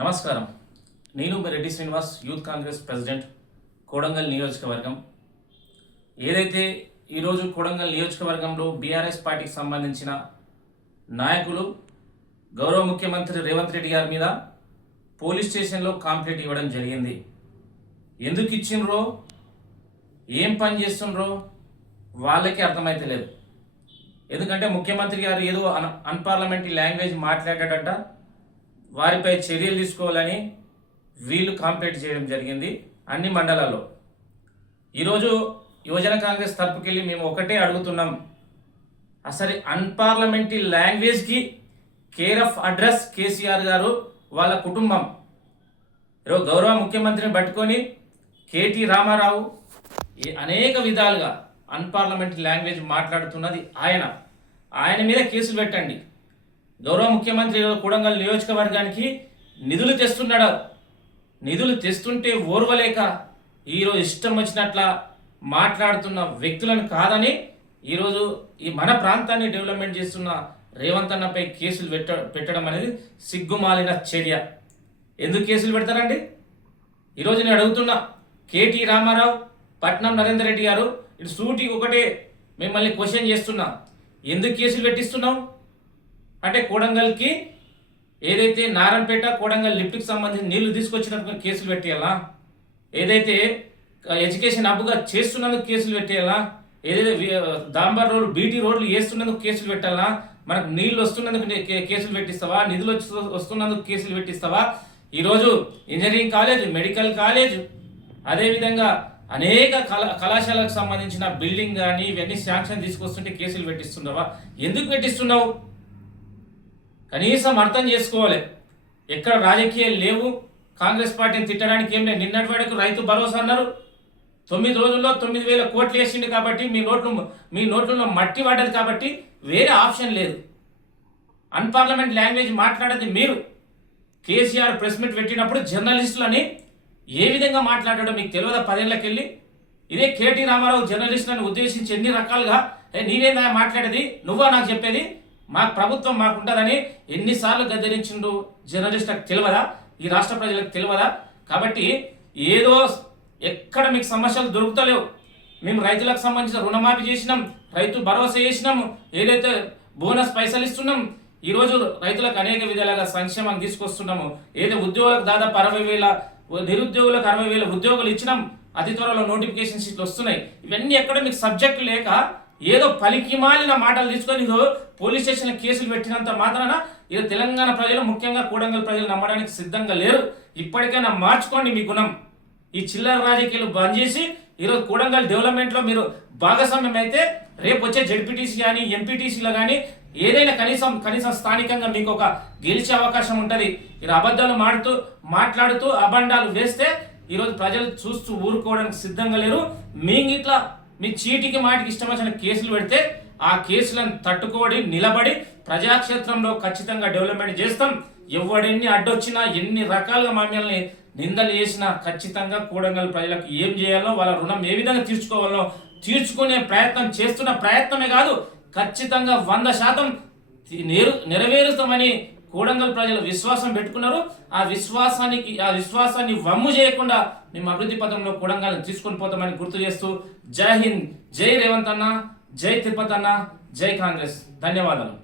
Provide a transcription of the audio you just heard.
నమస్కారం. నేను Reddy Srinivas, youth Congress president, Kodangal నియోజకవర్గం. ఏదైతే ఈరోజు కోడంగల్ నియోజకవర్గంలో బీఆర్ఎస్ పార్టీకి సంబంధించిన నాయకులు గౌరవ ముఖ్యమంత్రి రేవంత్ రెడ్డి గారి మీద పోలీస్ స్టేషన్లో కంప్లైంట్ ఇవ్వడం జరిగింది. ఎందుకు ఇచ్చిండ్రో, ఏం పని చేస్తుండ్రో వాళ్ళకి అర్థమైతే లేదు. ఎందుకంటే ముఖ్యమంత్రి గారు ఏదో అన్పార్లమెంటరీ లాంగ్వేజ్ మాట్లాడాడట, వారిపై చర్యలు తీసుకోవాలని వీళ్ళు కంప్లైంట్ చేయడం జరిగింది అన్ని మండలాల్లో. ఈరోజు యువజన కాంగ్రెస్ తరపుకెళ్ళి మేము ఒకటే అడుగుతున్నాం, అసలు అన్పార్లమెంటరీ లాంగ్వేజ్కి కేర్ ఆఫ్ అడ్రస్ కేసీఆర్ గారు, వాళ్ళ కుటుంబం. ఈరోజు గౌరవ ముఖ్యమంత్రిని పట్టుకొని కేటీ రామారావు అనేక విధాలుగా అన్పార్లమెంటరీ లాంగ్వేజ్ మాట్లాడుతున్నది ఆయన మీద కేసులు పెట్టండి. గౌరవ ముఖ్యమంత్రి కొడంగల్ నియోజకవర్గానికి నిధులు తెస్తున్నాడు. నిధులు తెస్తుంటే ఓర్వలేక ఈరోజు ఇష్టం వచ్చినట్ల మాట్లాడుతున్న వ్యక్తులను కాదని ఈరోజు ఈ మన ప్రాంతాన్ని డెవలప్మెంట్ చేస్తున్న రేవంత్ అన్నపై కేసులు పెట్టడం అనేది సిగ్గుమాలిన చర్య. ఎందుకు కేసులు పెడతారండి? ఈరోజు నేను అడుగుతున్నా, కేటీ రామారావు, పట్నం నరేందర్ రెడ్డి గారు, ఇటు సూటికి ఒకటే మిమ్మల్ని క్వశ్చన్ చేస్తున్నా, ఎందుకు కేసులు పెట్టిస్తున్నావు అంటే కోడంగల్కి ఏదైతే నారాయణపేట కోడంగల్ లిఫ్ట్కి సంబంధించిన నీళ్లు తీసుకొచ్చినందుకు కేసులు పెట్టేయాలా? ఏదైతే ఎడ్యుకేషన్ హబ్గా చేస్తున్నందుకు కేసులు పెట్టేయాలా? ఏదైతే డాంబర్ రోడ్లు బీటీ రోడ్లు వేస్తున్నందుకు కేసులు పెట్టాలా? మనకు నీళ్లు వస్తున్నందుకు కేసులు పెట్టిస్తావా? నిధులు వస్తున్నందుకు కేసులు పెట్టిస్తావా? ఈరోజు ఇంజనీరింగ్ కాలేజ్, మెడికల్ కాలేజ్, అదేవిధంగా అనేక కళాశాలకు సంబంధించిన బిల్డింగ్ కానీ ఇవన్నీ శాంక్షన్ తీసుకొస్తుంటే కేసులు పెట్టిస్తున్నావా? ఎందుకు పెట్టిస్తున్నావు? కనీసం అర్థం చేసుకోవాలి. ఎక్కడ రాజకీయాలు లేవు, కాంగ్రెస్ పార్టీని తిట్టడానికి ఏం లేదు. నిన్నటి వరకు రైతు భరోసా అన్నారు, 9 రోజుల్లో 9,000 కోట్లు వేసిండు కాబట్టి మీ నోట్లలో మట్టి పడ్డది కాబట్టి వేరే ఆప్షన్ లేదు. అన్పార్లమెంట్ లాంగ్వేజ్ మాట్లాడేది మీరు. కేసీఆర్ ప్రెస్ మీట్ పెట్టినప్పుడు జర్నలిస్టులని ఏ విధంగా మాట్లాడాడో మీకు తెలియదా? 10 ఏళ్ళకెళ్ళి ఇదే కేటీ రామారావు జర్నలిస్టులను ఉద్దేశించి ఎన్ని రకాలుగా నీవేందా మాట్లాడేది, నువ్వా నాకు చెప్పేది, మా ప్రభుత్వం మాకుంటుందని ఎన్నిసార్లు గద్దెరించిండు జర్నలిస్టులకు తెలియదా? ఈ రాష్ట్ర ప్రజలకు తెలియదా? కాబట్టి ఏదో ఎక్కడ మీకు సమస్యలు దొరుకుతలేవు. మేము రైతులకు సంబంధించిన రుణమాఫీ చేసినాం, రైతు భరోసా చేసినాం, ఏదైతే బోనస్ పైసలు ఇస్తున్నాం, ఈరోజు రైతులకు అనేక విధాలుగా సంక్షేమం తీసుకొస్తున్నాము. ఏదో ఉద్యోగులకు దాదాపు 60,000, నిరుద్యోగులకు 60,000 ఉద్యోగులు ఇచ్చినాం. అతి త్వరలో నోటిఫికేషన్ షీట్లు వస్తున్నాయి. ఇవన్నీ ఎక్కడ మీకు సబ్జెక్టు లేక ఏదో పలికిమాలిన మాటలు తీసుకొని ఇదో పోలీస్ స్టేషన్లో కేసులు పెట్టినంత మాత్రాన ఇది తెలంగాణ ప్రజలు, ముఖ్యంగా కోడంగల్ ప్రజలు నమ్మడానికి సిద్ధంగా లేరు. ఇప్పటికైనా మార్చుకోండి మీ గుణం. ఈ చిల్లర రాజకీయాలు బంద్ చేసి ఈరోజు కోడంగల్ డెవలప్మెంట్లో మీరు భాగస్వామ్యం అయితే రేపు వచ్చే జెడ్పీటీసీ కానీ ఎంపీటీసీలో కానీ ఏదైనా కనీసం స్థానికంగా మీకు ఒక గెలిచే అవకాశం ఉంటుంది. మీరు అబద్ధాలు మాట్లాడుతూ అబండాలు వేస్తే ఈరోజు ప్రజలు చూస్తూ ఊరుకోవడానికి సిద్ధంగా లేరు. ఇట్లా మీ చీటికి మాటికి ఇష్టం వచ్చిన కేసులు పెడితే ఆ కేసులను తట్టుకోడి నిలబడి ప్రజాక్షేత్రంలో ఖచ్చితంగా డెవలప్మెంట్ చేస్తాం. ఎవడెన్ని అడ్డొచ్చినా, ఎన్ని రకాలుగా మమ్మల్ని నిందలు చేసినా ఖచ్చితంగా కోడంగల్ ప్రజలకు ఏం చేయాలో, వాళ్ళ రుణం ఏ విధంగా తీర్చుకోవాలో తీర్చుకునే ప్రయత్నం చేస్తున్న ప్రయత్నమే కాదు, ఖచ్చితంగా 100% నెరవేరుస్తామని కోడంగల్ ప్రజలు విశ్వాసం పెట్టుకున్నారు. ఆ విశ్వాసాన్ని వమ్ము చేయకుండా మేము అభివృద్ధి పథంలో కోడంగల్ని తీసుకొని పోతామని గుర్తు చేస్తూ జై హింద్, జై రేవంత్ అన్న, జై తిరుపతి అన్న, జై కాంగ్రెస్. ధన్యవాదాలు.